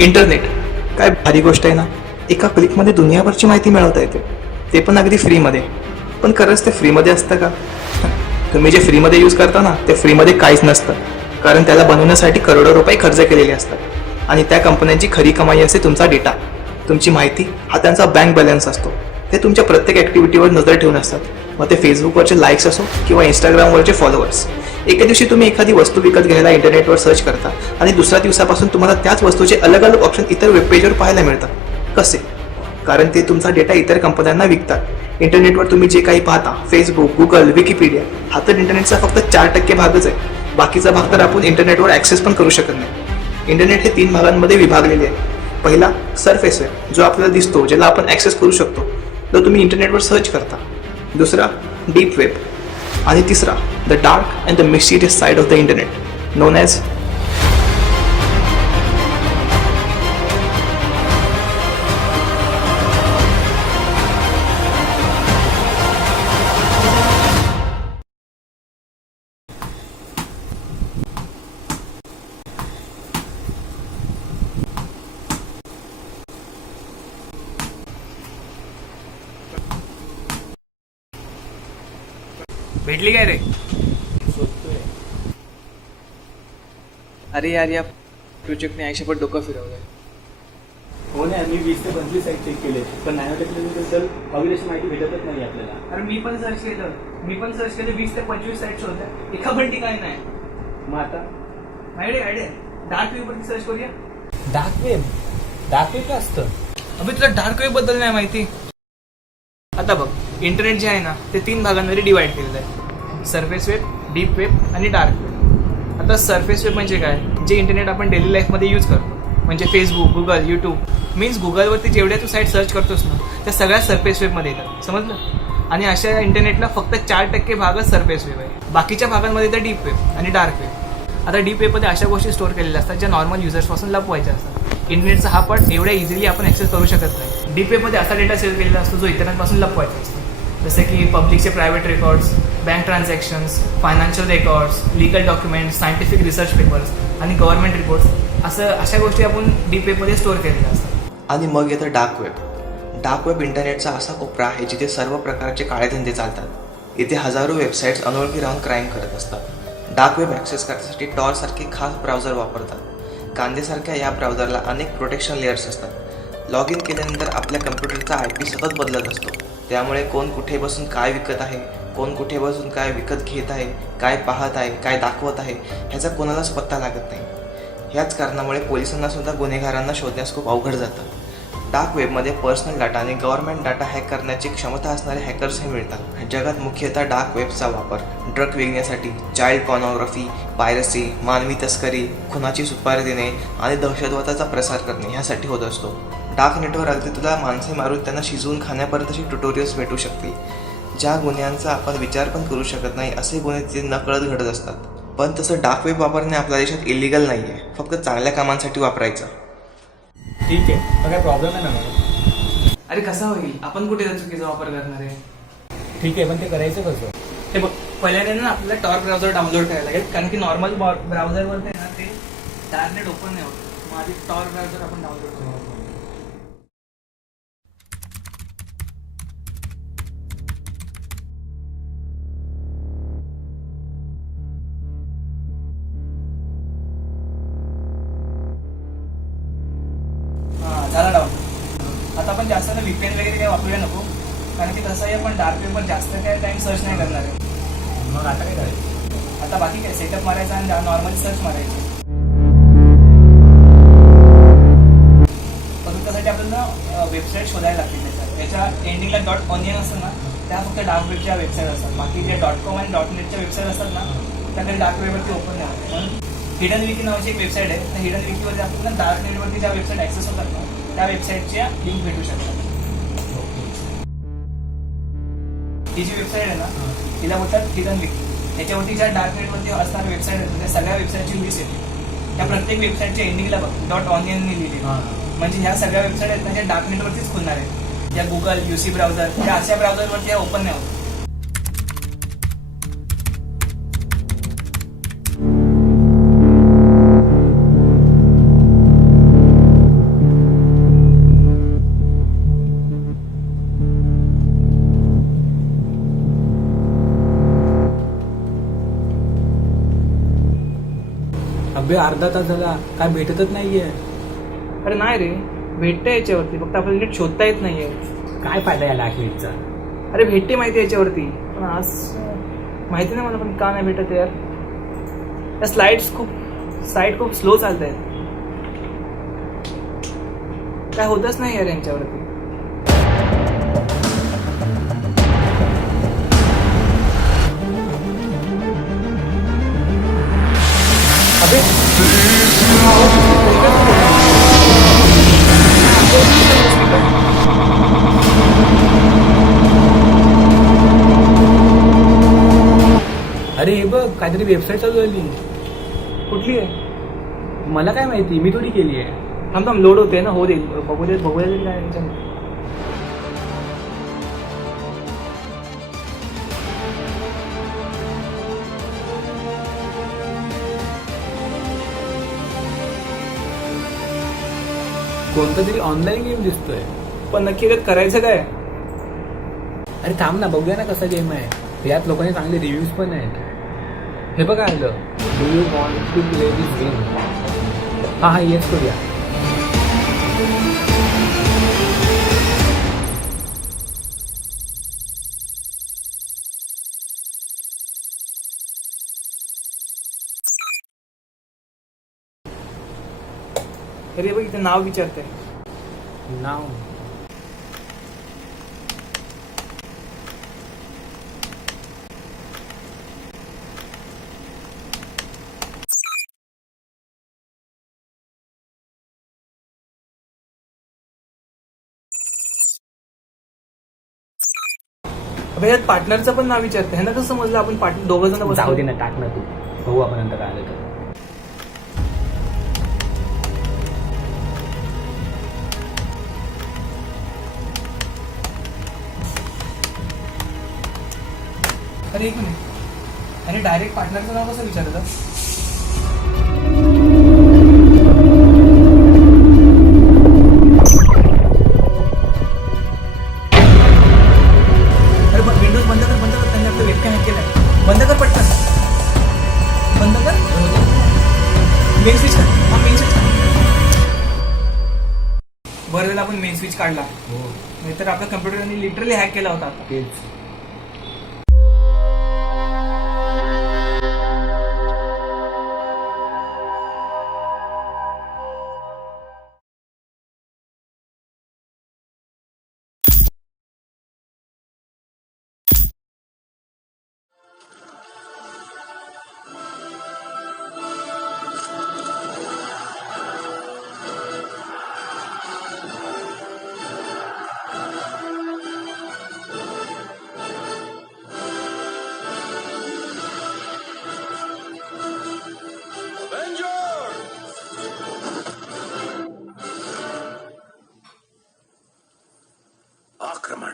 Internet काय भारी गोष्ट आहे ना. एका क्लिकमध्ये दुनियाभरची माहिती मिळवता येते, ते पण अगदी फ्रीमध्ये. पण खरंच ते फ्रीमध्ये असतं का? तुम्ही जे फ्रीमध्ये यूज करता ना, ते फ्रीमध्ये काहीच नसतं. कारण त्याला बनवण्यासाठी करोडो रुपये खर्च केलेले असतात आणि त्या कंपन्यांची खरी कमाई असते तुमचा डेटा, तुमची माहिती, हा त्यांचा बँक बॅलन्स असतो. ते तुमच्या प्रत्येक ॲक्टिव्हिटीवर नजर ठेवून असतात. मग ते फेसबुकवरचे लाईक्स असो किंवा इंस्टाग्रामवरचे फॉलोअर्स. एके दिवशी तुम्ही एखादी वस्तू विकत घ्यायला इंटरनेटवर सर्च करता आणि दुसऱ्या दिवसापासून तुम्हाला त्याच वस्तूचे अलग अलग ऑप्शन इतर वेबपेजवर पाहायला मिळतात. कसे? कारण ते तुमचा डेटा इतर कंपन्यांना विकतात. इंटरनेटवर तुम्ही जे काही पाहता, फेसबुक, गुगल, विकिपीडिया, हा तर इंटरनेटचा फक्त 4% भागच आहे. बाकीचा भाग तर आपण इंटरनेटवर ॲक्सेस पण करू शकत नाही. इंटरनेट हे 3 भागांमध्ये विभागलेले आहे. पहिला सरफेस वेब, जो आपल्याला दिसतो, ज्याला आपण ॲक्सेस करू शकतो, जो तुम्ही इंटरनेटवर सर्च करता. दुसरा डीप वेब आणि तिसरा the dark and the mysterious side of the internet non as भेटली काय रे? अरे यार, या प्रोजेक्टने 80% डोकं फिरवलंय. हो ना, मी 20 ते 25 साईट चेक केले, पण नॅनो टेक्नॉलॉजीबद्दल हवी तशी माहिती भेटतच नाही आपल्याला. अरे मी पण सर्च केलं 20 ते 25 साईट्स होत्या, एका पण ठिकाणी नाही. मग आता आयडिया डार्क वेब वरती सर्च करूया. डार्क वेब काय असतं? अबे तुला डार्क वेब बद्दल नाही माहिती? आता बघ, इंटरनेट जे आहे ना, ते 3 भागांमध्ये डिवाइड केलेलं आहे: सरफेस वेब, डीप वेब आणि डार्क वेब. आता सरफेस वेब म्हणजे काय? जे इंटरनेट आपण डेली लाईफमध्ये यूज करतो, म्हणजे फेसबुक, गुगल, यूट्यूब. मीन्स गुगलवरती जेवढ्या तू साईट सर्च करतोस ना, त्या सगळ्या सरफेस वेबमध्ये येतात. समजलं? आणि अशा इंटरनेटला फक्त 4% भागच सरफेस वेब आहे. बाकीच्या भागांमध्ये तर डीप वेब आणि डार्क वेब. आता डीप वेबमध्ये अशा गोष्टी स्टोअर केलेल्या असतात ज्या नॉर्मल युजर्सपासून लपवायच्या असतात. इंटरनेटचा हा पार्ट एवढ्या इझिली आपण ॲक्सेस करू शकत नाही. डीप वेबमध्ये असा डेटा सेव्ह केलेला असतो जो इतरांपासून लपवायचा असतो. जसे की पब्लिकचे private records, bank transactions, financial records, legal documents, scientific research papers आणि गव्हर्नमेंट रिपोर्ट्स. अशा गोष्टी आपण डीप वेबमध्ये स्टोअर केलेल्या असतात. आणि मग येतं डार्क वेब. डार्क वेब इंटरनेटचा असा कोपरा आहे जिथे सर्व प्रकारचे काळे धंदे चालतात. इथे हजारो वेबसाईट्स अनोळखी राहून क्राईम करत असतात. डार्क वेब ॲक्सेस करण्यासाठी टॉरसारखे खास ब्राउझर वापरतात. कांदेसारख्या या ब्राउझरला अनेक प्रोटेक्शन लेयर्स असतात. लॉग इन केल्यानंतर आपल्या कम्प्युटरचा IP सतत बदलत असतो. त्यामुळे कोण कुठे बसून काय विकत आहे, कोण कुठे बसून काय विकत घेत आहे, काय पाहत आहे, काय दाखवत आहे, ह्याचा कोणालाच पत्ता लागत नाही. ह्याच कारणामुळे पोलिसांना सुद्धा गुन्हेगारांना शोधण्यास खूप अवघड जातं. डार्क वेबमध्ये पर्सनल डाटा आणि गव्हर्नमेंट डाटा हॅक करण्याची क्षमता असणारे हॅकर्सही मिळतात. जगात मुख्यतः डार्क वेबचा वापर ड्रग विकण्यासाठी, चाइल्ड पॉर्नोग्राफी, पायरसी, मानवी तस्करी, खुनाची सुपारी देणे आणि दहशतवादाचा प्रसार करणे ह्यासाठी होत असतो. डार्क नेटवर अगदी तुला माणसे मारून त्यांना शिजवून खाण्यापर्यंतची ट्युटोरियल्स भेटू शकतील. ज्या गुन्ह्यांचा आपण विचार पण करू शकत नाही असे गुन्हे ते नकळत घडत असतात. पण तसं डार्क वेब वापरणे आपल्या देशात इलिगल नाही आहे, फक्त चांगल्या कामांसाठी वापरायचं. ठीक आहे, मग काय प्रॉब्लेम आहे ना मला. अरे कसा होईल? आपण कुठे त्या चुकीचा वापर करणार आहे? ठीक आहे, पण ते करायचं कसं? ते बघ, पहिल्यांदा ना आपल्याला टॉर ब्राउझर डाउनलोड करायला लागेल, कारण की नॉर्मल ब्राउझरवर ना ते डायरेक्ट ओपन नाही होत. मग आधी टॉर ब्राउझर आपण डाउनलोड करू. झाला डाऊन. आता आपण जास्त VPN वगैरे काही वापरूया नको, कारण की तसंही आपण डार्क वेबवर जास्त काय टाइम सर्च नाही करणार आहे. मग आता काय करायचं? आता बाकी काय, सेटअप मारायचा आणि नॉर्मल सर्च मारायची. पण त्यासाठी आपल्याला वेबसाईट शोधायला लागतील. त्याच्या एंडिंगला .onion असतं ना, त्या फक्त डार्क वेबच्या वेबसाईट असतात. बाकी जे .com आणि .netच्या वेबसाईट असतात ना, त्या काही डार्क वेबवरती ओपन नाही होत. म्हणून हिडन विकी नावाची एक वेबसाईट आहे. त्या हिडन विकीवरती आपल्याला डार्क नेटवरती ज्या वेबसाईट ॲक्सेस होतात ना, त्या वेबसाईटच्या लिंक भेटू शकतात. ही जी वेबसाईट आहे ना, तिला बोलतात हिडन विकी. त्याच्यावरती ज्या डार्क नेटवरती असणाऱ्या वेबसाईट आहेत त्या सगळ्या वेबसाईटची लिस्ट येते. त्या प्रत्येक वेबसाईटच्या एंडिंगला बघ .onion लिहिली. म्हणजे ह्या सगळ्या वेबसाईट आहेत ना, ज्या डार्क नेटवरतीच खुलणार आहेत. या गुगल, UC ब्राउझर, त्या अशा ब्राउझरवरती ओपन नाही होत. अबे अर्धा तास झाला काय भेटतच नाहीये. अरे नाही रे, भेटते याच्यावरती, फक्त आपल्याला नीट शोधता येत नाहीये. काय फायदा या लॅकमेटचा. अरे भेटते माहिती याच्यावरती, पण आज माहिती नाही मला पण का नाही भेटत यार. या साईट खूप स्लो चालत आहेत. काय होतच नाही यार यांच्यावरती. अबे अरे हे बघ काहीतरी वेबसाईट चालू झाली. कुठली आहे? मला काय माहिती, मी थोडी केली आहे. थांब लोड होते ना, हो दे, बघूया काय यांच्यामध्ये. कोणता तरी ऑनलाईन गेम दिसतोय. पण नक्की काय करायचं काय? अरे थांब ना, बघूया ना कसा गेम आहे. यात लोकांनी चांगले रिव्ह्यूज पण आहेत. हे बघा आलं, do you want to play this game. हा येस करूया. अरे बघ इथे नाव विचारते. नाव अबे यात पार्टनरचं पण नाव विचारते. ह्यांना कसं समजलं आपण पार्टनर दोघं जण जाऊ दे ना, टाक ना तू, बघू आपण नंतर काय आलं तर. अरे एक मिनिट, अरे डायरेक्ट पार्टनरचं नाव कसं विचारलं? अरे विंडोज बंद कर, त्यांनी आपलं वेबकॅम हॅक केलाय. बंद कर पटकन, बंद कर. मेन स्विच कर, हा मेन स्विच कर. बरं झालं आपण मेन स्विच काढला, नाहीतर आपल्या कम्प्युटरने लिटरली हॅक केला होता. तेच. आक्रमण.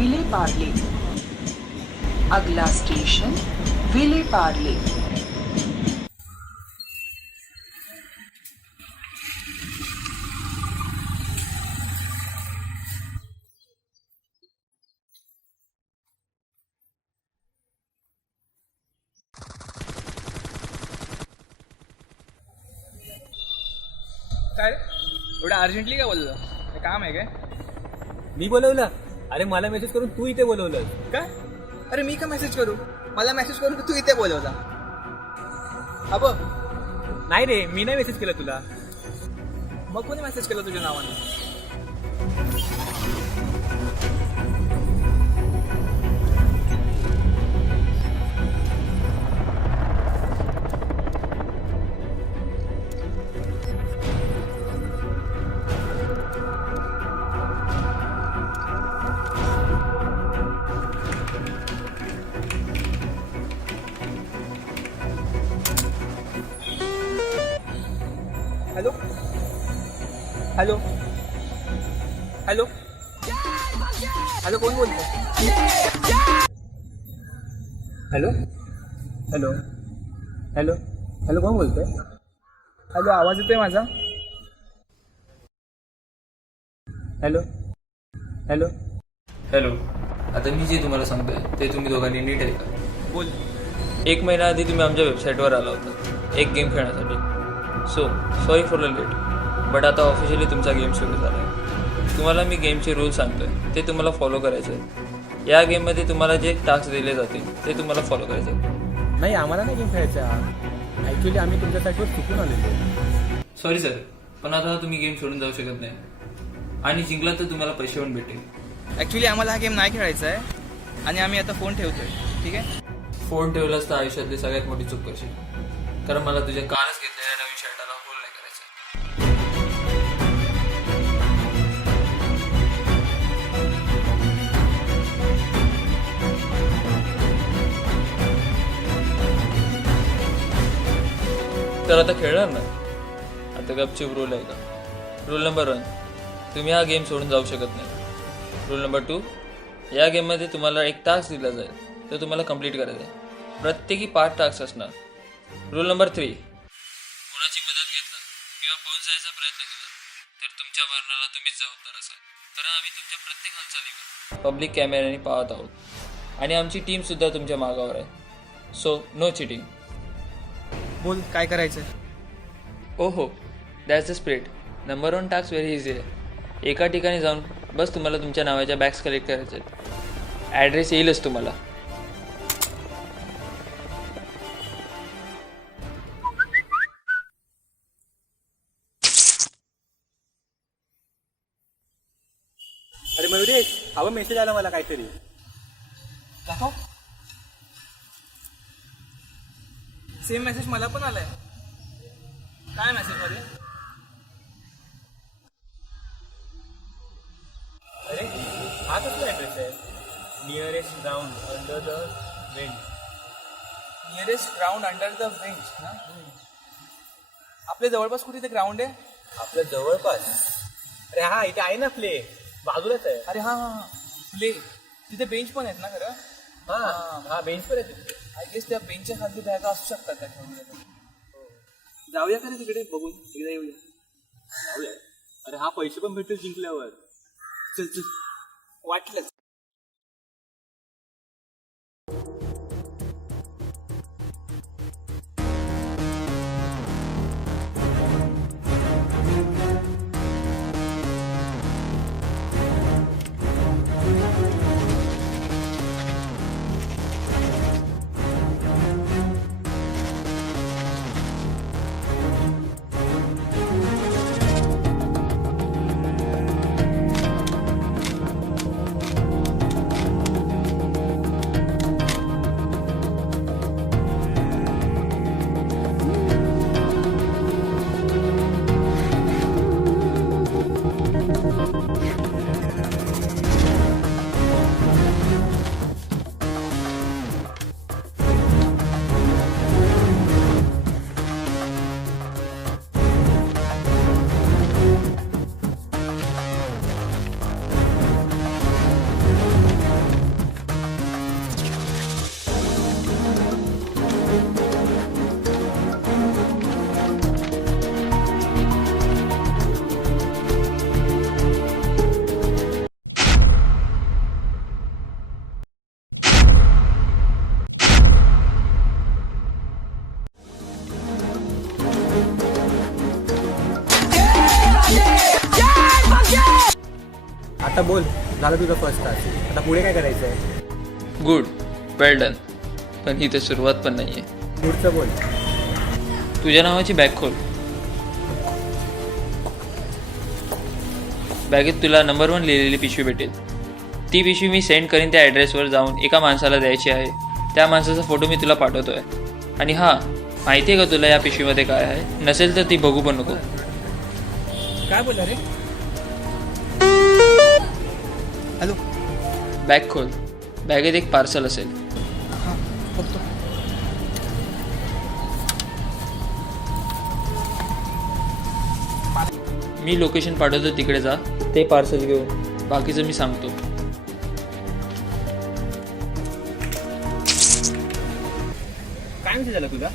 विले पार्ले। अगला स्टेशन विले पार्ले। काय रे एवढं अर्जंटली काय बोललं काय काम आहे काय? मी बोलवलं? अरे मला मेसेज करून तू इथे बोलवलं. काय? अरे मी का मेसेज करू? मला मेसेज करून तू इथे बोलवला. अब नाही रे, मी नाही मेसेज केला तुला. मग कोणी मेसेज केला तुझ्या नावाने? हॅलो हॅलो हॅलो हॅलो कोण बोलतो? हॅलो हॅलो हॅलो हॅलो कोण बोलतोय? हॅलो आवाज येतोय माझा? Hello hello hello. आता मी जे तुम्हाला सांगतोय ते तुम्ही दोघांनी नीट ऐका. बोल. 1 महिना आधी तुम्ही आमच्या वेबसाईटवर आला होता एक गेम खेळण्यासाठी. So sorry for the late, but आता ऑफिशियली तुमचा गेम सुरू झाला आहे. तुम्हाला मी गेमचे रूल सांगतोय ते तुम्हाला फॉलो करायचे आहेत. या गेममध्ये तुम्हाला जे टास्क दिले जातील ते तुम्हाला फॉलो करायचे आहेत. नाही, आम्हाला नाही गेम खेळायचा. ॲक्च्युली आम्ही तुमच्या साईटवर चुकून आलेलो. सॉरी सर, पण आता तुम्ही गेम सोडून जाऊ शकत नाही आणि जिंकला तर तुम्हाला पैसे पण भेटेल. ॲक्च्युली आम्हाला हा गेम नाही खेळायचा आहे आणि आम्ही आता फोन ठेवतोय. ठीक आहे? फोन ठेवलास तर आयुष्यातली सगळ्यात मोठी चूक करशील, कारण मला तुझ्या कालच घेतलेल्या नवीन शर्टाला होल नाही करायचं. तर आता खेळणार ना? आता गपचूप रूल आहे का? रूल नंबर 1, तुम्ही हा गेम सोडून जाऊ शकत नाही. रूल नंबर 2, या गेममध्ये तुम्हाला एक टास्क दिला जाईल तो तुम्हाला कंप्लीट करायचा आहे. प्रत्येकी 5 टास्क असणार. रूल नंबर 3, कोणाची मदत घेतला किंवा पळून जायचा प्रयत्न केला तर तुमच्या मरणाला तुम्हीच जबाबदार असाल, कारण आम्ही तुमच्या प्रत्येक हालचालीवर पब्लिक कॅमेऱ्याने पाहत आहोत आणि आमची टीम सुद्धा तुमच्या मागावर आहे. So no cheating. बोल काय करायचं? ओहो, that's the spirit. Number 1 task very easy आहे. एका ठिकाणी जाऊन बस तुम्हाला तुमच्या नावाच्या बॅग्स कलेक्ट करायचे आहेत. ॲड्रेस येईलच तुम्हाला. अरे मयुरी, हवा मेसेज आला मला काहीतरी. दाखव. सेम मेसेज मला पण आलाय. काय मेसेज मध्ये? अरे हा कसला ॲड्रेस आहे? Nearest ground under the bench. Nearest ground under the bench ना? आपल्या जवळपास कुठे ते ग्राउंड आहे? आपल्या जवळपास? अरे हा, इथे आहे ना प्ले, बाजूलाच आहे. अरे हा हा प्ले. तिथे बेंच पण आहेत ना खरं? हा हा, बेंच पण आहे तिथे. आय गेस त्या बेंचच्या खाली बॅगा असू शकतात त्याच्यामध्ये. जाऊया का रे तिकडे बघून एकदा येऊया? जाऊया. अरे हा, पैसे पण भेटतील जिंकल्यावर. चल चल. वाटलं. आता बोल, झालं तुझं फर्स्ट तास, आता पुढे काय करायचं आहे? गुड, वेल डन. पण ही तर सुरुवात पण नाही आहे. पुढचं बोल. तुझ्या नावाची बॅग खोल. बॅगेत तुला नंबर 1 लिहिलेली पिशवी भेटेल. ती पिशवी मी सेंड करीन त्या ॲड्रेसवर जाऊन एका माणसाला द्यायची आहे. त्या माणसाचा फोटो मी तुला पाठवतो आहे. आणि हां, माहिती आहे का तुला या पिशवीमध्ये काय आहे? नसेल तर ती बघू पण नको. काय बोला रे? हॅलो. बॅग खोल. बॅगेत एक पार्सल असेल. हां, बघतो. मी लोकेशन पाठवतो, तिकडे जा. ते पार्सल घेऊन बाकीचं मी सांगतो. काय माहिती झालं तुला?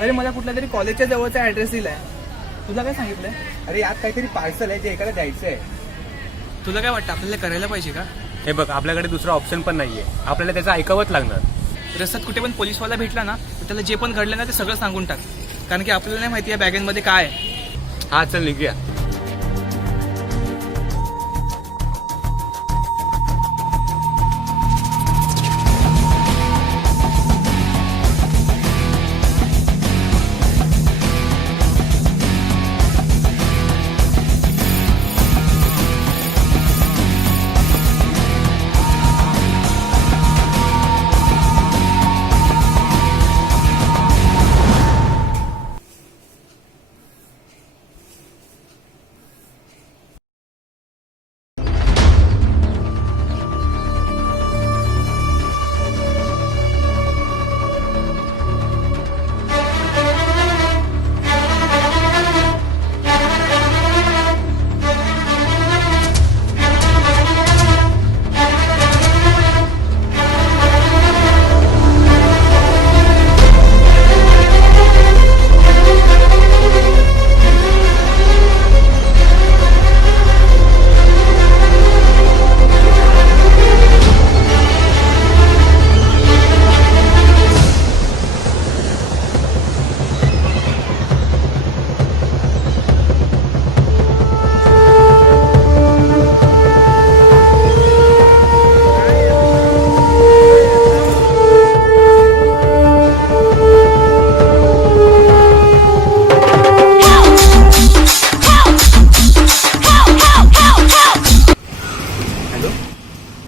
अरे मला कुठल्या तरी कॉलेजच्या जवळचा ॲड्रेस दिलाय. तुला काय सांगितलंय? अरे यात काहीतरी पार्सल आहे जे एकाला द्यायचं आहे. तुला काय वाटतं आपल्याला करायला पाहिजे का? हे बघ, आपल्याकडे दुसरा ऑप्शन पण नाहीये, आपल्याला त्याचं ऐकावंच लागणार. रस्त्यात कुठे पण पोलीसवाला भेटला ना तर त्याला जे पण घडलं ना ते सगळं सांगून टाक. कारण की आपल्याला नाही माहिती या बॅगेमध्ये काय आहे. हा, चल निघूया.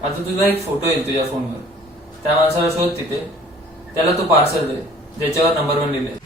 आता तुला एक फोटो येईल तुझ्या फोनवर. त्या माणसाला शोध तिथे. त्याला तो पार्सल दे ज्याच्यावर नंबर 1 लिहिले.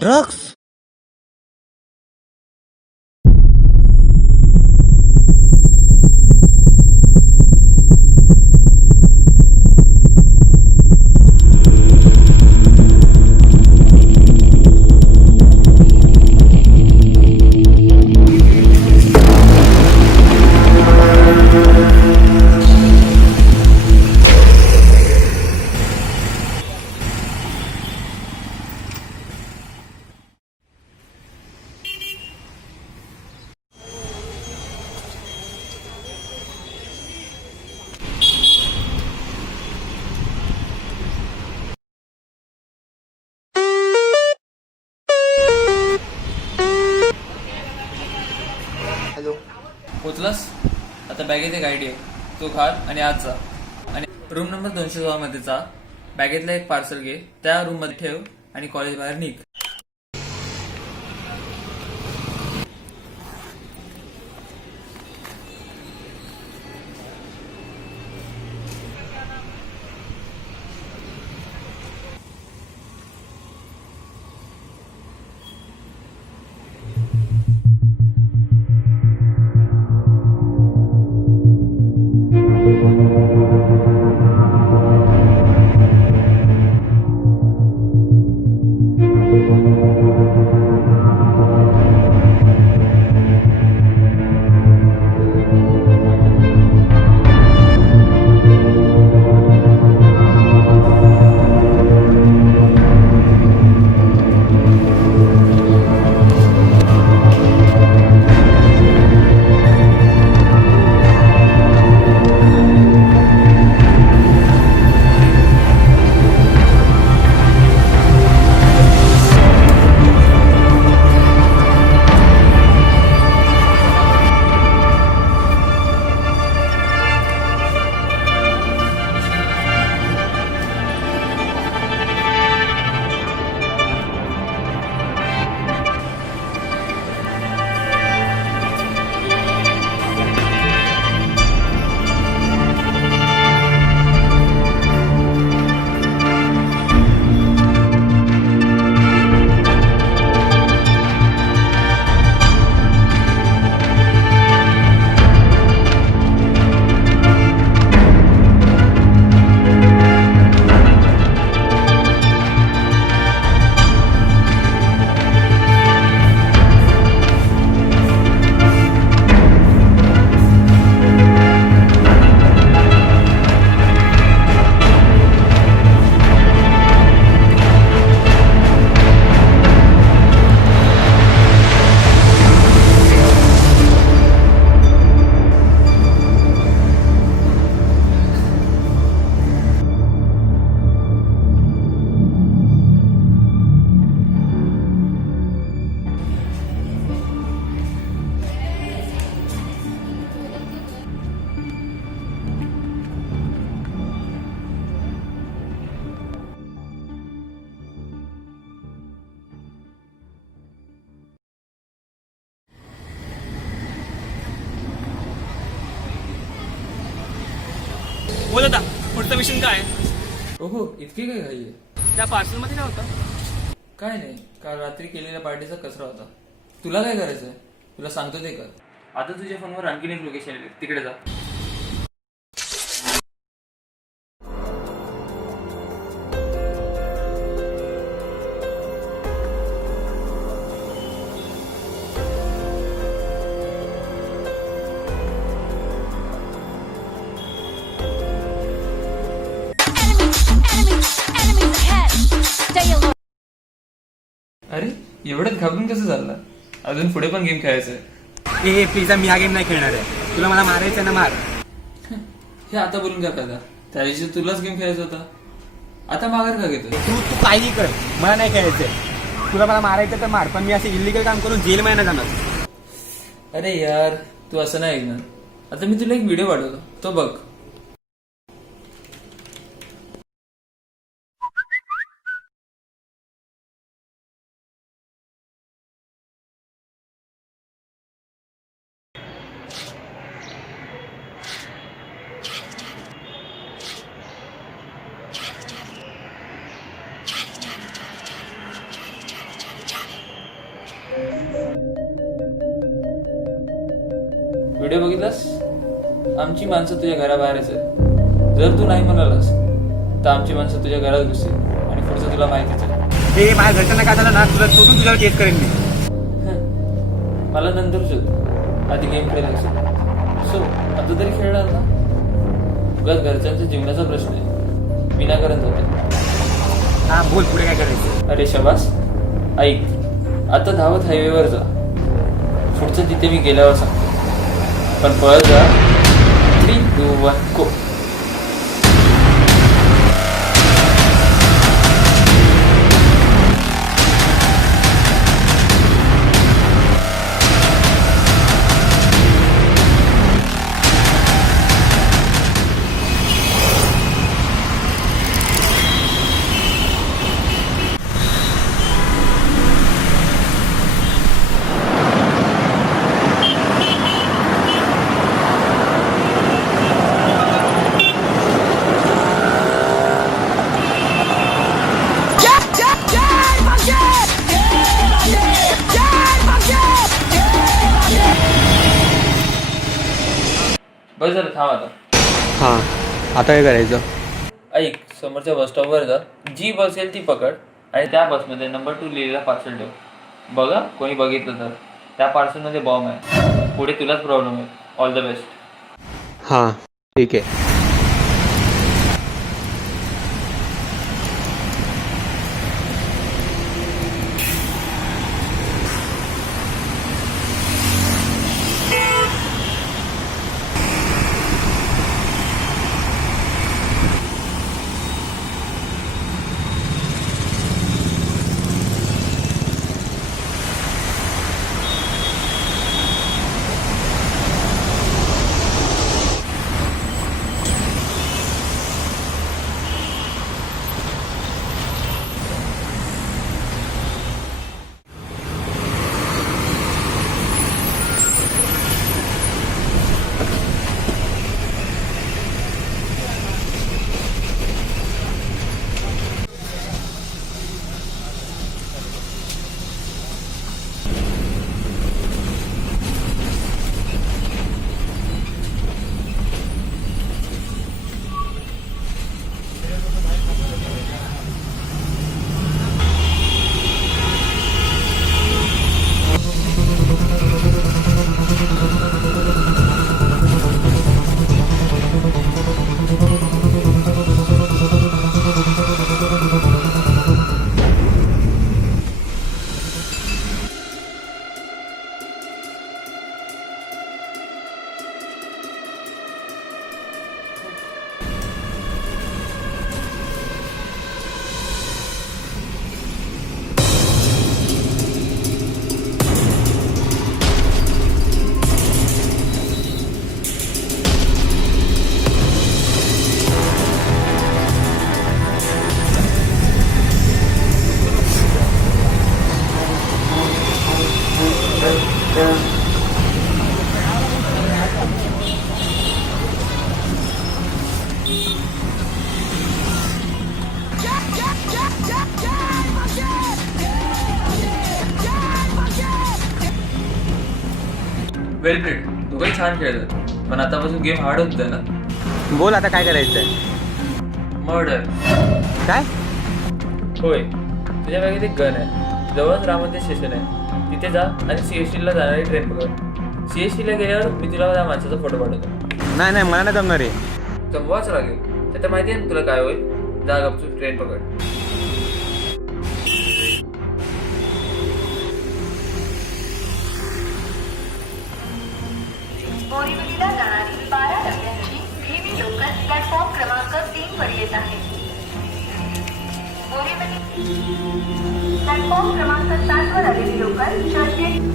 ड्रग्स. हॅलो. पोचलास? आता बॅगेत एक आयडी आहे, तो घाल आणि आत जा. आणि रूम नंबर 216 मध्ये जा. बॅगेतला एक पार्सल घे, त्या रूम मध्ये ठेव आणि कॉलेज बाहेर निघ. बोल आता पुढचं मिशन काय आहे? ओहो इतकी काय घाई आहे? त्या पार्सलमध्ये काय होतं? काय नाही, काल रात्री केलेल्या पार्टीचा कचरा होता. तुला काय करायचंय? तुला सांगतो ते कर. आता तुझ्या फोनवर आणखीन एक लोकेशन आहे, तिकडे जा. Enemies ahead. Stay alert. अरे एवढ्यात घाबरून कसं झालं? अजून पुढे पण गेम खेळायचा आहे. ए प्लीज मी हा गेम नाही खेळणार आहे. तुला मला मारायचं ना मार. हे आता बोलून काय फायदा? त्या दिवशी तुलाच गेम खेळायचा होता. आता माघार का घेतोय? तू काहीही कर, मला नाही खेळायचंय. तुला मला मारायचं तर मार, पण मी असे इलिगल काम करून जेलमध्ये नाही जाणार. अरे यार तू असं नाही ऐकणार. आता मी तुला एक व्हिडिओ पाठवतो, तो बघ. व्हिडिओ बघितलास? आमची माणसं तुझ्या घराबाहेरच आहेत. जर तू नाही म्हणालास तर आमची माणसं तुझ्या घरात घुसतील आणि पुढचं तुला माहितीच आहे. ए माझ्या घरच्यांना काय झालं ना, तुला शोधून तुझ्यावर केस करेन मी. मला नंतर शोध, आधी गेम खेळायला सो आता तरी खेळणार ना? उगाच घरच्यांच्या जीवनाचा प्रश्न आहे, विनाकारण होते. हा बोल पुढे काय करायचं. अरे शबास, ऐक. आता धावत हायवेवर जा. पुढचं तिथे मी गेल्यावर सांगतो, पण पळत जा. 3, 2, 1 गो. बस झालं, थांब आता. हा आता काय करायचं. ऐक, समोरच्या बस स्टॉपवर जा. जी बस येईल ती पकड आणि त्या बसमध्ये नंबर 2 लिहिलेला पार्सल ठेव. बघा कोणी बघितलं तर त्या पार्सलमध्ये बॉम्ब आहे. पुढे तुलाच प्रॉब्लेम आहे. All the best. हा ठीक आहे. वेल प्लेड. दोघंही छान खेळतात, पण आतापासून गेम हार्ड होत जाईल ना. बोल आता काय करायचंय. मर्डर. काय? होय, तुझ्या बॅगेत एक गन आहे. जवळच रामंदिर स्टेशन आहे. तिथे जा आणि CST ला जाणारी ट्रेन पकड. CST ला गेल्यावर मी तुला त्या माणसाचा फोटो पाठवतो. नाही मला नाही जमणार आहे. जमवाच लागेल. तर माहिती आहे ना तुला काय होईल. जा गपचूप ट्रेन पकड. बोरिवलीला जाणारी 12 डब्यांची VV लोकल प्लॅटफॉर्म क्रमांक 3 वर येत आहे. बोरिवली प्लॅटफॉर्म क्रमांक 7 वर आलेली लोकल चर्चगेट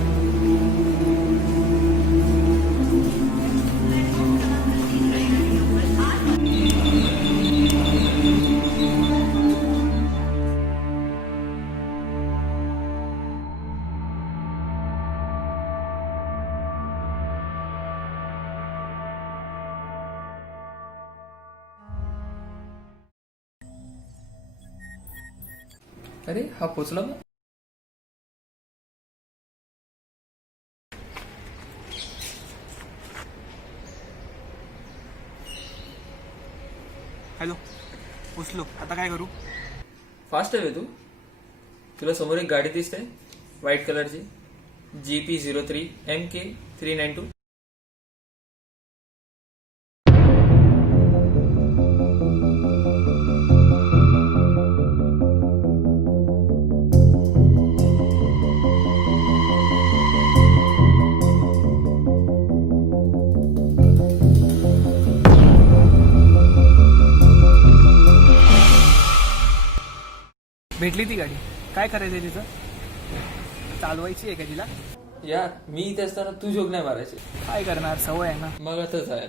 अरे हा पोचला मग. हॅलो, पोचलो. आता काय करू? फास्ट आहे तू. तुला समोर एक गाडी दिसते व्हाईट कलरची, GP03 MK392. भेटली ती गाडी. काय करायचंय तिचं? चालवायची आहे का तिला? यार मी इथे असताना तू जोग नाही मारायचे. काय करणार, सवय आहे ना. मग आताच आहे.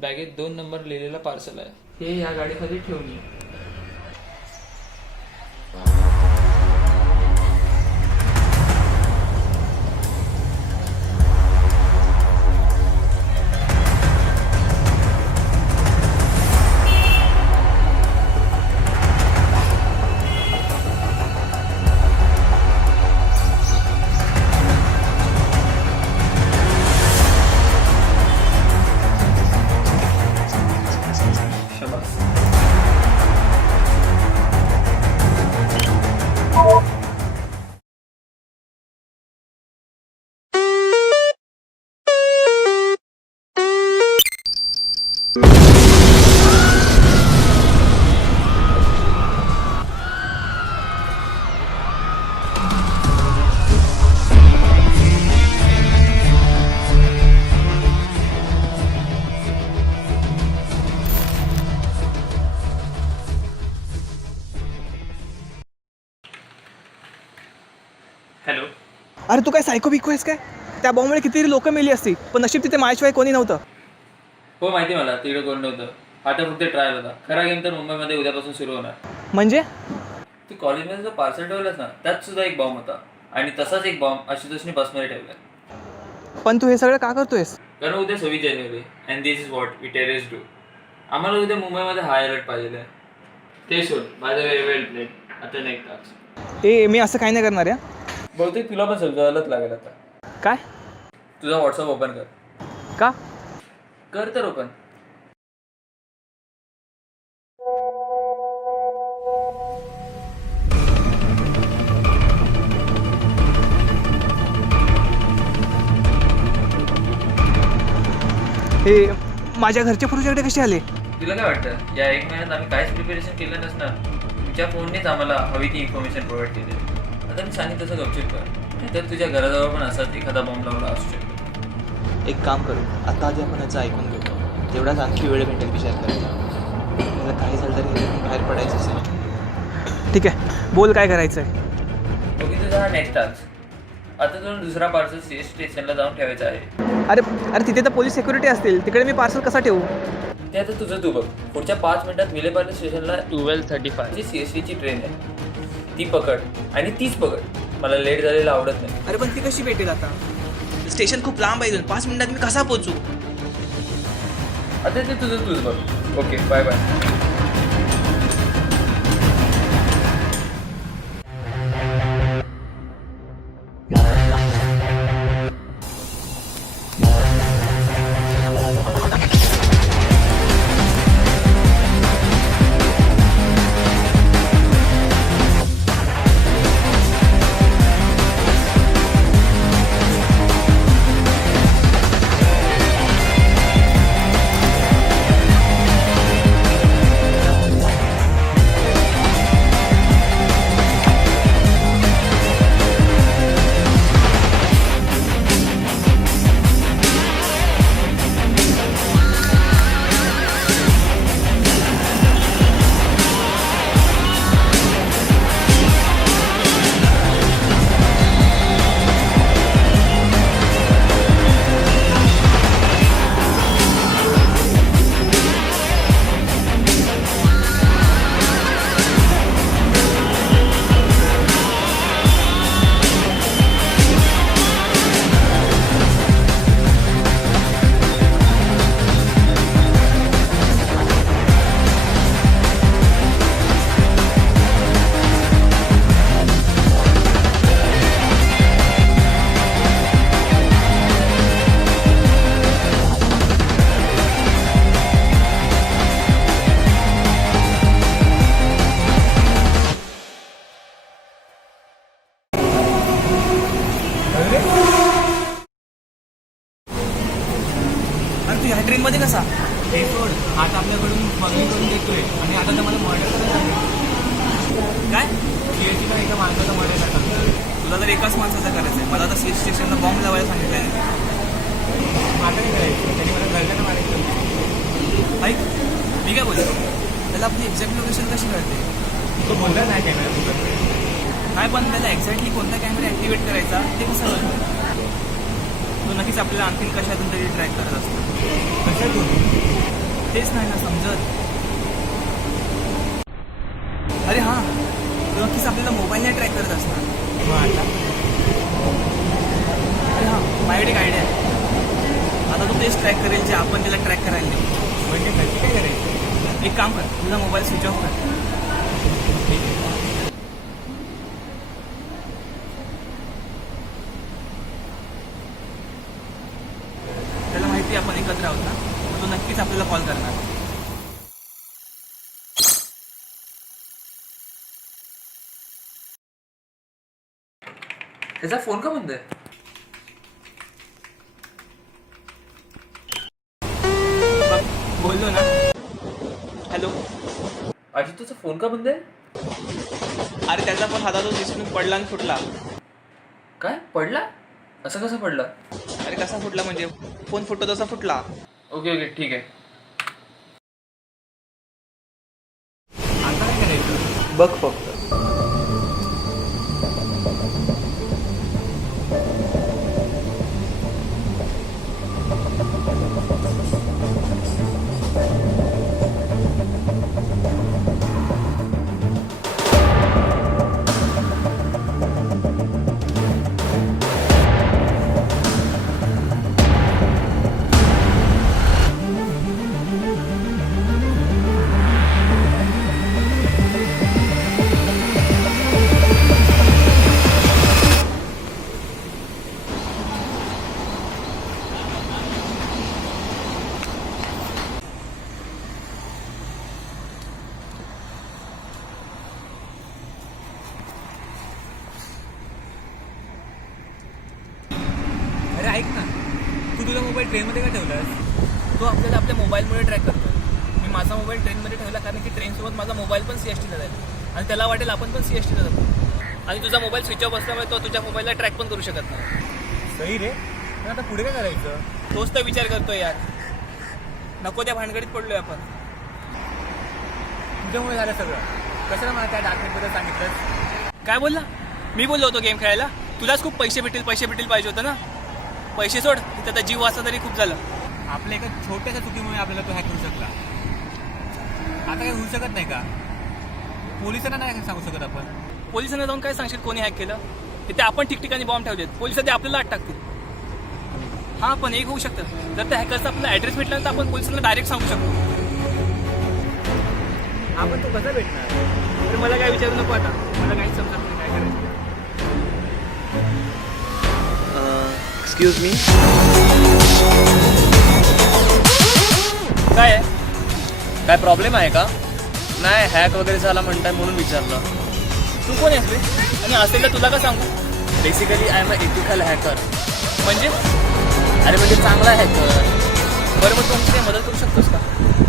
बॅगेत 2 नंबर लिहिलेला पार्सल आहे. हे या गाडीमध्ये ठेवून ये. शाबास. हॅलो. अरे तू काय सायको बिको आहेस काय? त्या बॉम्बमुळे कितीतरी लोक मेली असती, पण नशीब तिथे माझ्याशिवाय कोणी नव्हतं. हो माहिती मला, तिकडे कोण नव्हतं. आता फक्त ट्रायल होता. खरा गेम तर मुंबईमध्ये उद्यापासून सुरू होणार. म्हणजे तू कॉलेजमध्ये जो पार्सल ठेवलास ना, त्यात सुद्धा एक बॉम्ब होता. आणि तसाच एक बॉम्ब आशुतोषने बसमध्ये ठेवलाय. पण तू हे सगळं का करतोयस? कारण उद्या 26 जानेवारी and this is what we terrorist do. आम्हाला उद्या मुंबईमध्ये हाय अलर्ट पाहिजे. ते सोड. By the way, well played. आता नेक्स्ट टास्क. मी असं काही नाही करणार या. बहुतेक तुला पण समजायलाच लागेल आता. काय? तुझा व्हॉट्सअप ओपन कर. का? कर तर ओपन. हे माझ्या घरचे प्रोजेक्ट कसे आले? तुला काय वाटतं, या 1 महिन्यात आम्ही काहीच प्रिपरेशन केलं नसणार? तुमच्या फोननेच आम्हाला हवी ती इन्फॉर्मेशन प्रोव्हाइड केली. आता मी सांगितलं तसं गपचूप कर. नाहीतर तुझ्या घराजवळ पण असाच एखादा बॉम्ब लावला असू शकतो. एक काम करू, आता आधी आपण याचं ऐकून घेऊ. तेवढाच आणखी वेळ भेटेल विचार करायला. त्याला काही झालं तरी बाहेर पडायचं असेल. ठीक आहे, बोल काय करायचं आहे? ओके, तुझा हा नेक्स्ट टास्क. आता तुला दुसरा पार्सल CS स्टेशनला जाऊन ठेवायचा आहे. अरे तिथे तर पोलीस सिक्युरिटी असतील, तिकडे मी पार्सल कसा ठेवू? ते आता तुझं तू बघ. पुढच्या 5 मिनिटात विलेपार्ले स्टेशनला 12:35 जी CSTची ट्रेन आहे, ती पकड आणि तीच पकड. मला लेट झालेलं आवडत नाही. अरे पण ती कशी भेटेल आता? स्टेशन खूप लांब आहे. 5 मिनिटात मी कसा पोहोचू? आता ते तुझं तूच बघ. Okay, bye bye. आता आपल्याकडून मागणी करून देतोय आणि आता तर मला मर्डर करायला काय सीएसटीला एका माणसाचा मर्डर टाकलं. तुला तर एकाच माणसाचा करायचं आहे. मला तर सीएस स्टेशनला बॉम्ब लावायला सांगितलं आहे. आता काय करायचं? त्यांनी मला घरच्यांना मारायचं. ऐक मी काय बोलतो, त्याला आपली एक्झॅक्ट लोकेशन कशी कळते? तो बोलला नाही कॅमेरा काय, पण त्याला एक्झॅक्टली कोणता कॅमेरा ॲक्टिवेट करायचा ते कसं कळतं? तो नक्कीच आपल्याला आणखीन कशातून तरी ट्रॅक करत असतो. कशातून तेच नाही ना समजत. अरे हां, तो नक्कीच आपल्याला मोबाईलने ट्रॅक करत असणार. आता अरे हां, माझ्याकडे एक आयडिया आहे. आता तो तेच ट्रॅक करेल जे आपण त्याला ट्रॅक करायला नाही. म्हणजे नक्की काय करायचं? एक काम कर, तुझा मोबाईल स्विच ऑफ कर. त्याला माहिती आपण एकत्र आहोत ना, मग तो नक्कीच आपल्याला कॉल करणार. त्याचा फोन का बंद आहे? बोललो ना. हॅलो. आजी तुझा फोन का बंद आहे? अरे त्याचा पण हातातून दिसून पडला आणि फुटला. काय पडला? असं कसं पडला? अरे कसा फुटला म्हणजे फोन फुटतो तसा फुटला. ओके ओके ठीक आहे. आता काय करायचं? बघ फक्त. अरे ऐक ना, तू तुझा मोबाईल ट्रेनमध्ये का ठेवलास? तो आपल्याला आपल्या मोबाईलमुळे ट्रॅक करतो. मी माझा मोबाईल ट्रेनमध्ये ठेवला कारण की ट्रेनसोबत माझा मोबाईल पण सीएसटीला जाईल आणि त्याला वाटेल आपण पण सीएसटीला जातो. आणि तुझा मोबाईल स्विच ऑफ असल्यामुळे तो तुझ्या मोबाईलला ट्रॅक पण करू शकत नाही. सही रे. पण आता पुढे काय करायचं? तोच तर विचार करतोय यार. नको त्या भानगडीत पडलोय आपण. तुझ्यामुळे झालं सगळं. कशाला मला त्या डार्कनेटबद्दल सांगितलं? काय बोलला? मी बोललो होतो गेम खेळायला. तुलाच खूप पैसे भेटेल पाहिजे होतं ना. पैसे सोड, त्याचा जीव वाचला तरी खूप झालं. आपल्या एका छोट्याशा चुकीमुळे आपल्याला तो हॅक करू शकला. आता काही होऊ शकत नाही का? पोलिसांना नाही सांगू शकत आपण. पोलिसांना जाऊन काय सांगशील कोणी हॅक केलं? तिथे आपण ठिकठिकाणी बॉम्ब ठेवलेत. पोलिस ते आपल्याला आत टाकतील. हां, पण एक होऊ शकतं, जर त्या हॅकरचा आपला ॲड्रेस भेटल्यानंतर आपण पोलिसांना डायरेक्ट सांगू शकतो. आपण तो कसा भेटणार? तर मला काय विचारू नको आता. मला काहीच समजत नाही काय करायचं. Excuse me. काय आहे? काय प्रॉब्लेम आहे का? नाही हॅक वगैरे झाला म्हणताय म्हणून विचारलं. तू कोण आहेस रे? आणि असेल तर तुला का सांगू? Basically I am a ethical hacker. म्हणजे अरे म्हणजे चांगला हॅकर. बरं, मग तू आमची काही मदत करू शकतोस का?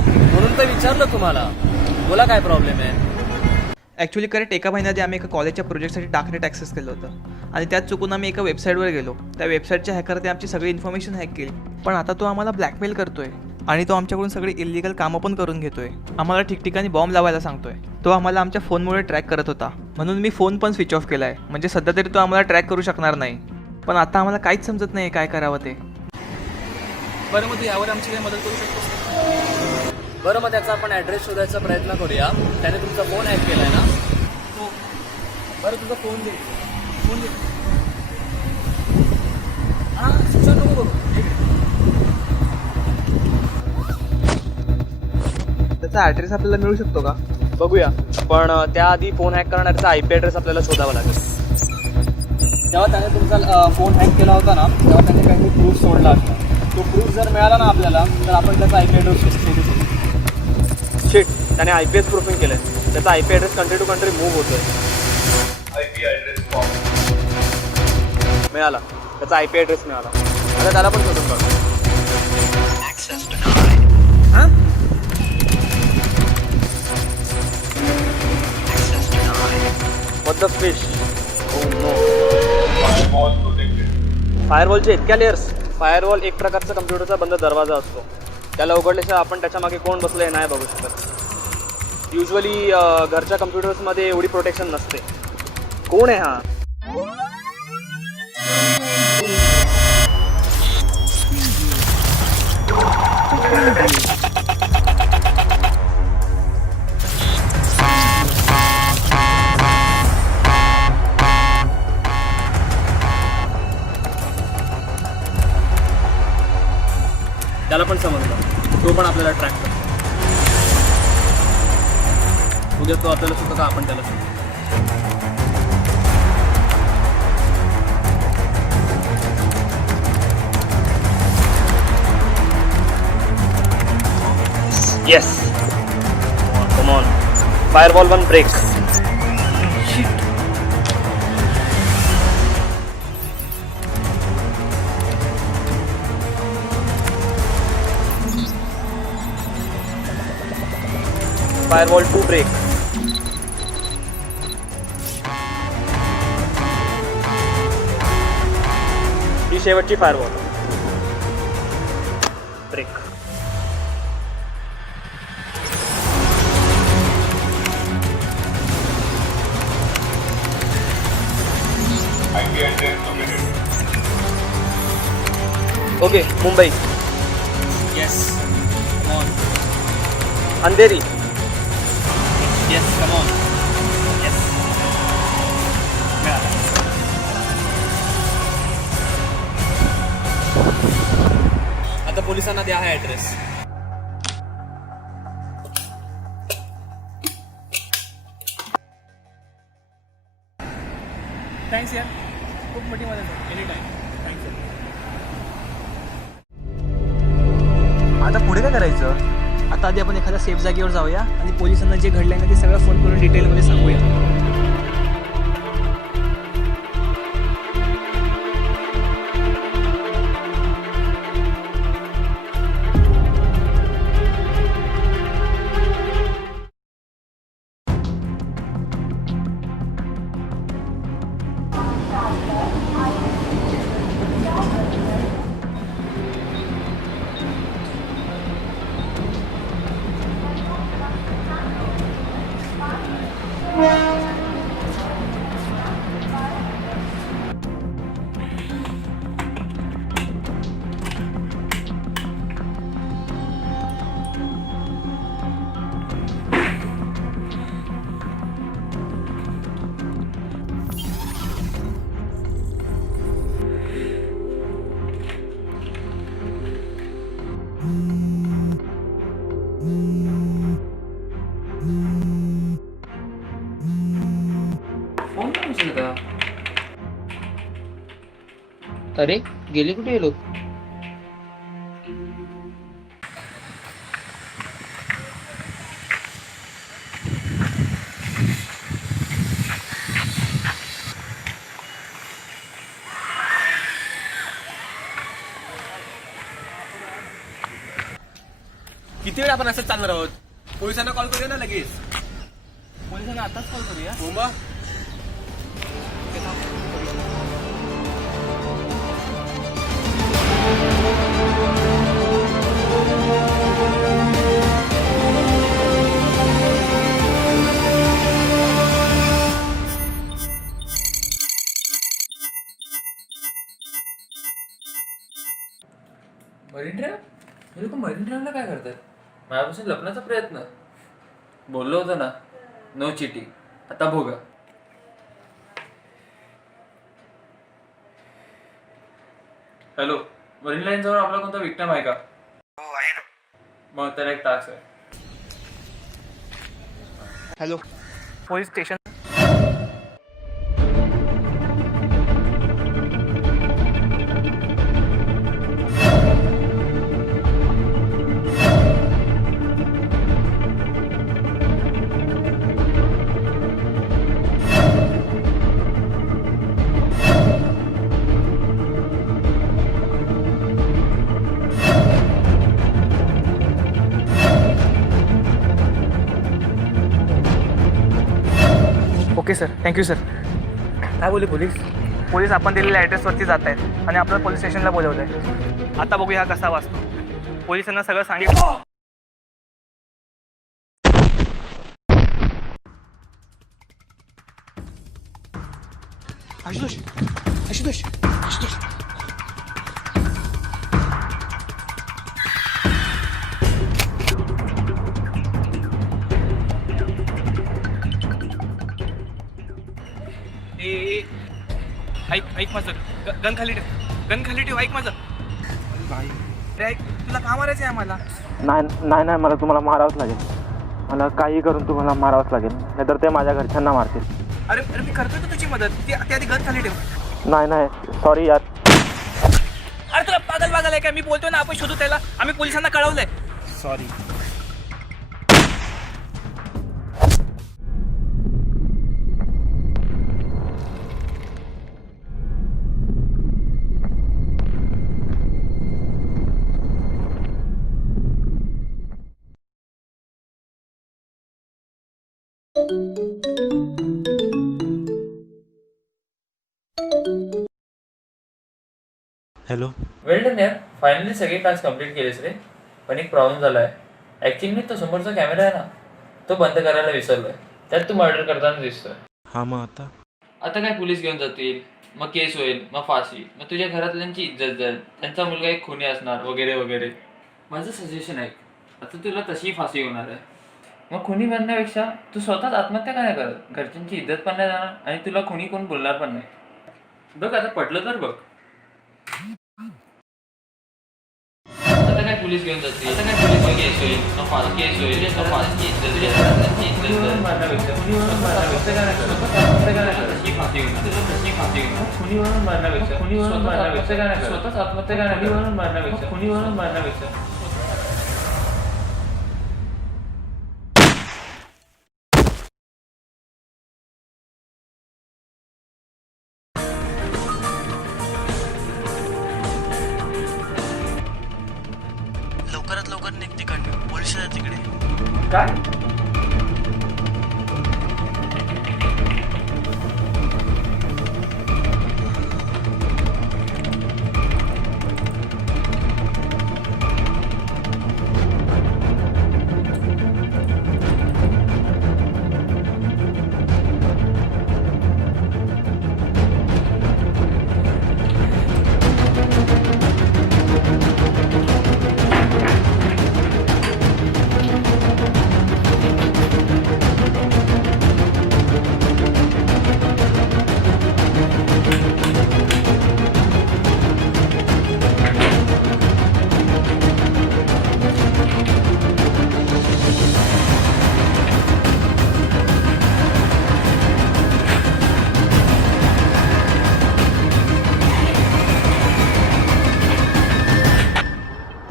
म्हणून तर विचारलं तुम्हाला. बोला काय प्रॉब्लेम आहे? ॲक्च्युली करेक्ट एका महिन्याआधी आम्ही एका कॉलेजच्या प्रोजेक्टसाठी डार्कनेट ॲक्सेस केलं होतं आणि त्यात चुकून आम्ही एका वेबसाईटवर गेलो. त्या वेबसाईटच्या हॅकरने आमची सगळी इन्फॉर्मेशन हॅक केली. पण आता तो आम्हाला ब्लॅकमेल करतोय आणि तो आमच्याकडून सगळी इलिगल कामं पण करून घेतोय. आम्हाला ठिकठिकाणी बॉम्ब लावायला सांगतोय. तो आम्हाला आमच्या फोनमुळे ट्रॅक करत होता, म्हणून मी फोन पण स्विच ऑफ केला आहे. म्हणजे सध्या तरी तो आम्हाला ट्रॅक करू शकणार नाही. पण आता आम्हाला काहीच समजत नाही काय करावं ते. बरं, मग तू यावर आमची काही मदत करू शकतोस? बरं मग त्याचा आपण ॲड्रेस शोधायचा प्रयत्न करूया. त्याने तुमचा फोन हॅक केलाय ना? हो. बरं, तुझा फोन दे. फोन दे. हां, सुचव नको बघू. त्याचा ॲड्रेस आपल्याला मिळू शकतो का? बघूया. पण त्याआधी फोन हॅक करणाऱ्याचा आयपी ॲड्रेस आपल्याला शोधावा लागेल. जेव्हा त्याने तुमचा फोन हॅक केला होता ना, तेव्हा त्याने काहीतरी प्रूफ सोडला असता. तो प्रूफ जर मिळाला ना आपल्याला, तर आपण त्याचा आयपी ॲड्रेस शोधू शकतो. शिट, त्याने आयपीएस प्रूफिंग केलंय. त्याचा IP address country to country move होतोय. आयपी ॲड्रेस मिळाला. त्याचा आयपी ॲड्रेस मिळाला. आता त्याला पण शोधून काढू. हां, फायरवॉलचे इतक्या लेअर्स. फायरवॉल एक प्रकारचा कम्प्युटरचा बंद दरवाजा असतो. त्याला उघडल्याशिवाय आपण त्याच्या मागे कोण बसलं हे नाही बघू शकत. युजली घरच्या कम्प्युटर्समध्ये एवढी प्रोटेक्शन नसते. कोण आहे हा? त्याला पण समजलं, तो पण आपल्याला ट्रॅक करतो. उद्या तो आपल्याला सुद्धा का आपण त्याला सुद्धा. Yes, come on. Firewall 1 break. Firewall 2 break. ही शेवटची firewall break. Okay, Mumbai. Yes, come on. Andheri. Yes, come on. Yes, मिळाला. आता पोलिसांना द्या हा ॲड्रेस. थँक्स यार, खूप मोठी मदत आहे. Any time. थँक्स यार. आता पुढे काय करायचं? आता आधी आपण एखाद्या सेफ जागेवर जाऊया आणि पोलिसांना जे घडलंय ना ते सगळं फोन करून डिटेलमध्ये सांगूया. अरे गेले कुठे हे लोक? किती वेळ आपण असंच चालणार आहोत? पोलिसांना कॉल करूया ना लगेच. पोलिसांना आताच कॉल करूया. मुंबा. Marine Drive? हे लोक मरीन ड्राईव्हला काय करतात? माझ्यापासून लपण्याचा प्रयत्न. बोललो होतो ना, नो चिटिंग. आता भोगा. हॅलो, मरीन लाईन जवळ आपला कोणता विक्टम आहे का? हो आहे ना. मग त्याला एक तास आहे. Hello, police station. Okay sir, thank you sir. काय बोलले पोलीस? पोलीस आपण दिलेल्या ॲड्रेसवरती जात आहेत आणि आपल्याला पोलीस स्टेशनला बोलवलं आहे. आता बघूया हा कसा वाचतो. पोलिसांना सगळं सांगितलं. आशुतोष आशुतोष आशुतोष ए ऐक ऐक माझं गन खाली ठेव ऐक माझं. अरे ऐक, तुला का मारायचं आहे आम्हाला? नाही मला तुम्हाला मारावंच लागेल. मला काही करून तुम्हाला मारावंच लागेल, नाहीतर ते माझ्या घरच्यांना मारतील. अरे अरे मी करतोय तर तुझी मदत. ती आधी गन खाली ठेव. नाही सॉरी यार. अरे तुला पागल आहे का? मी बोलतोय ना आपण शोधू त्याला. आम्ही पोलिसांना कळवलंय. सॉरी. हॅलो. वेल डन यार, फायनली सगळे टास्क कंप्लीट केलेस रे. पण एक प्रॉब्लेम झाला आहे. ॲक्च्युअली तो समोरचा कॅमेरा आहे ना, तो बंद करायला विसरलोय. त्यात तू मर्डर करताना दिसतोय. हा मग आता काय पोलीस घेऊन जातील, मग केस होईल, मग फाशी, मग तुझ्या घरातल्यांची इज्जत जाईल, त्यांचा मुलगा एक खुनी असणार वगैरे वगैरे. माझं सजेशन आहे, आता तुला तशी फाशी होणार आहे. मग खुनी बनण्यापेक्षा तू स्वतःच आत्महत्या का नाही करत? घरच्यांची इज्जत पण नाही जाणार आणि तुला खुनी कोण बोलणार पण नाही. बघ आता पटलं तर बघ. आता काय पोलीस घेऊन जातील, आता काय पोलीस केस होईल, मग केस होईल, मग फाशी इज्जत तुझ्या घरातल्यांची इज्जत मारण्यापेक्षा आत्महत्या का नाही करत? तशी फाशी होणार, तशी फाशी होणार. खुनीवरून मारण्यापेक्षा स्वतःच आत्महत्या का नाही? खुनीवरून मारण्यापेक्षा लवकरात लवकर निघ तिकडनं. पोलीस आहेत तिकडे. काय?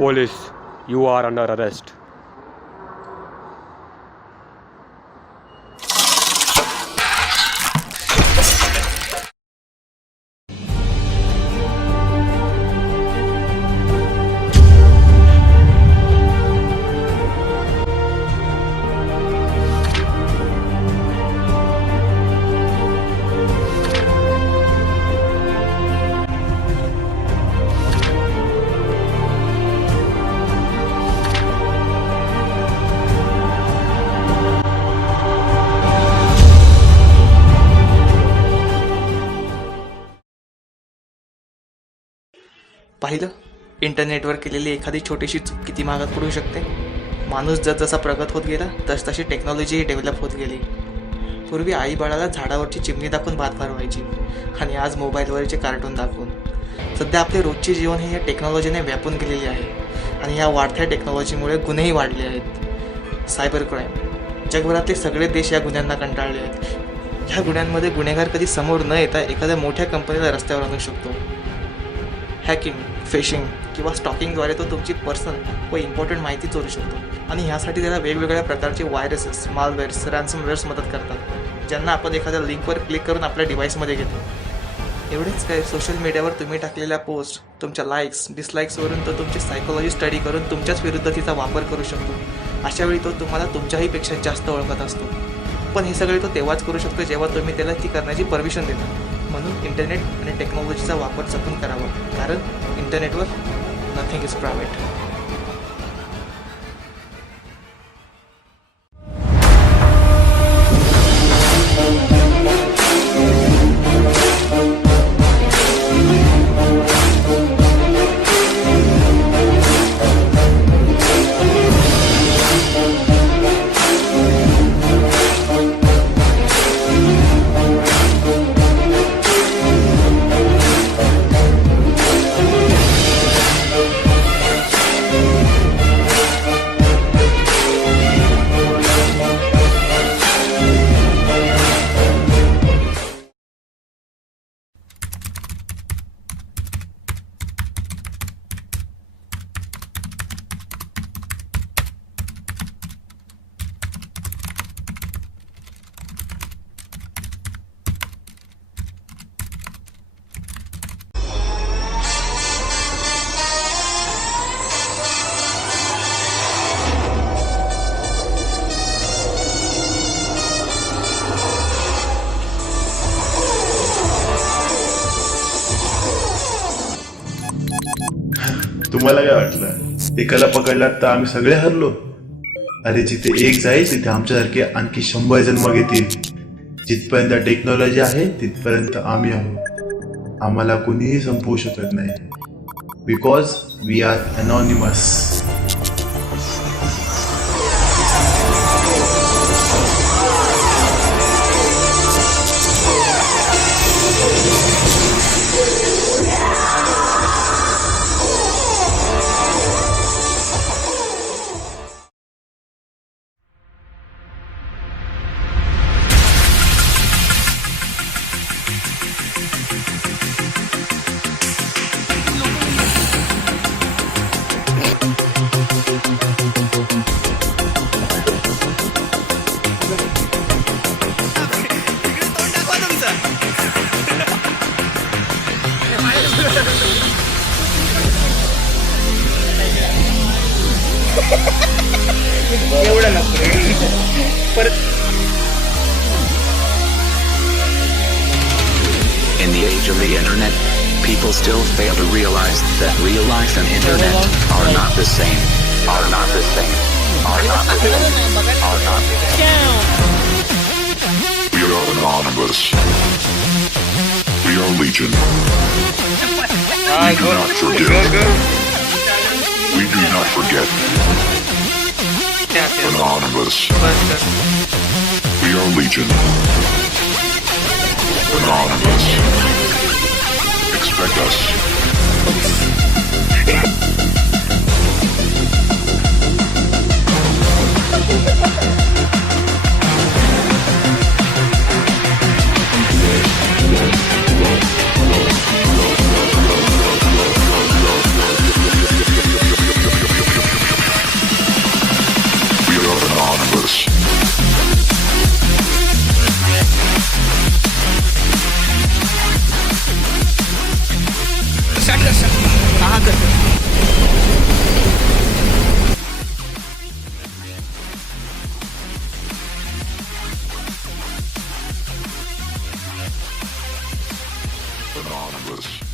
Police, you are under arrest. पाहिलं, इंटरनेटवर केलेली एखादी छोटीशी चूक किती महागात पडू शकते. माणूस जसा प्रगत होत गेला तशी टेक्नॉलॉजीही डेव्हलप होत गेली. पूर्वी आई बाळाला झाडावरची चिमणी दाखवून भात भरवायची आणि आज मोबाईलवरचे कार्टून दाखवून. सध्या आपले रोजचे जीवन हे या टेक्नॉलॉजीने व्यापून गेलेले आहे आणि या वाढत्या टेक्नॉलॉजीमुळे गुन्हेही वाढले आहेत. सायबर क्राईम, जगभरातले सगळे देश या गुन्ह्यांना कंटाळले आहेत. ह्या गुन्ह्यांमध्ये गुन्हेगार कधी समोर न येता एखाद्या मोठ्या कंपनीला रस्त्यावर आणू शकतो. हॅकिंग, फिशिंग किंवा स्टॉकिंगद्वारे तो तुमची पर्सनल व इम्पॉर्टंट माहिती चोरू शकतो आणि ह्यासाठी त्याला वेगवेगळ्या प्रकारचे व्हायरसेस, मालवेअर्स, रॅन्समवेअर्स मदत करतात, ज्यांना आपण एखाद्या लिंकवर क्लिक करून आपल्या डिव्हाइसमध्ये घेतो. एवढेच काय, सोशल मीडियावर तुम्ही टाकलेल्या पोस्ट, तुमच्या लाईक्स, डिसलाईक्सवरून तो तुमची सायकोलॉजी स्टडी करून तुमच्याच विरुद्ध तिचा वापर करू शकतो. अशावेळी तो तुम्हाला तुमच्याहीपेक्षा जास्त ओळखत असतो. पण हे सगळे तो तेव्हाच करू शकतो जेव्हा तुम्ही त्याला ती करण्याची परमिशन देता. म्हणून इंटरनेट आणि टेक्नॉलॉजीचा वापर जपून करावा, कारण इंटरनेटवर नथिंग इज प्रायव्हेट. तुम्हाला काय वाटलं, एकाला पकडलात तर आम्ही सगळे हरलो? अरे जिथे एक जाईल तिथे आमच्यासारखे आणखी 100 जन्म घेतील. जिथपर्यंत टेक्नॉलॉजी आहे तिथपर्यंत आम्ही आहोत. आम्हाला कुणीही संपवू शकत नाही, बिकॉज वी आर अनॉनिमस. एवढं नको परत. In the age of the internet, people still fail to realize that real life and internet are not the same. Are not the same. Are not the same. Are not the same. We are anonymous. We are Legion. We do not forget. We do not forget. Anonymous. We are Legion. Anonymous. Expect us. We are anonymous. Anonymous.